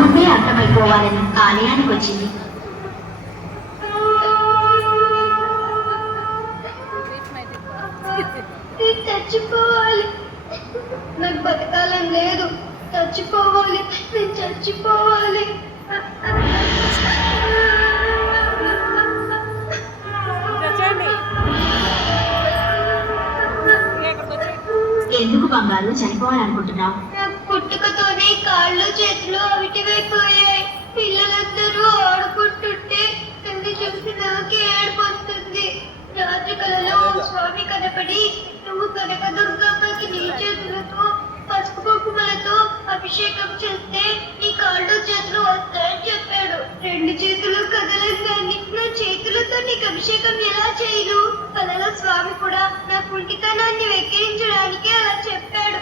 ముందే అర్థమైపోవాలని ఆలయానికి వచ్చింది. చచ్చిపోవాలి, నాకు బతకాలని లేదు, చచ్చిపోవాలి, నేను చచ్చిపోవాలి. ఎందుకు బంగారు చనిపోవాలనుకుంటున్నావు? నాకు పుట్టుకతోనే కాళ్ళు చేతులు అవిటివైపోయాయి. పిల్లలందరూ ఆడుకుంటుంటే నన్ను చూసి నాకే ఏడుపొస్తుంది. రాత్రి కలలో స్వామి కనపడి, నువ్వు కనక దుర్గమ్మకి నీ చేతులతో పసుపు కుంకుమలతో అభిషేకం చేస్తే నీ కాళ్ళు చేతులు వస్తాయని చెప్పాడు. రెండు చేతులు కదలంగాని నా చేతులతో నీకు అభిషేకం ఎలా చేయను? కలలో స్వామి కూడా నా కుంటితనాన్ని వెక్కిరించడానికి అలా చెప్పాడు.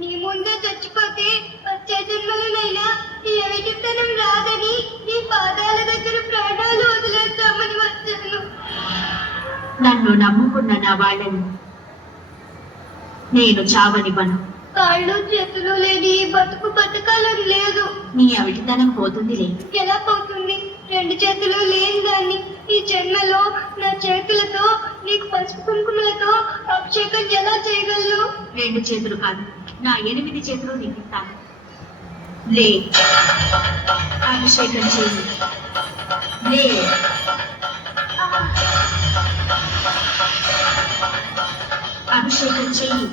నీ ముందే చచ్చిపోతే వచ్చే జన్మలనైనా నీ అవిటితనం రాదని నీ పాదాల దగ్గర ప్రాణాలు వదిలేద్దామని వచ్చాను. నన్ను నమ్ముకున్న నా వాళ్ళని నేను చావనివ్వను. కాళ్ళు చేతులు లేని బతుకు బతకాలని లేదు. నీ అవిటితనం పోతుందిలే. ఎలా పోతుంది? రెండు చేతులు లేని దాన్ని ఈ జన్మలో నా చేతులతో నీకు పసుపు కుంకుమలతో అభిషేకం ఎలా చేయగలను? రెండు చేతులు కాదు, నా 8 చేతులు నీకు ఇస్తాను. లే, అభిషేకం చేయి. లే. అభిషేకం చెయ్యి.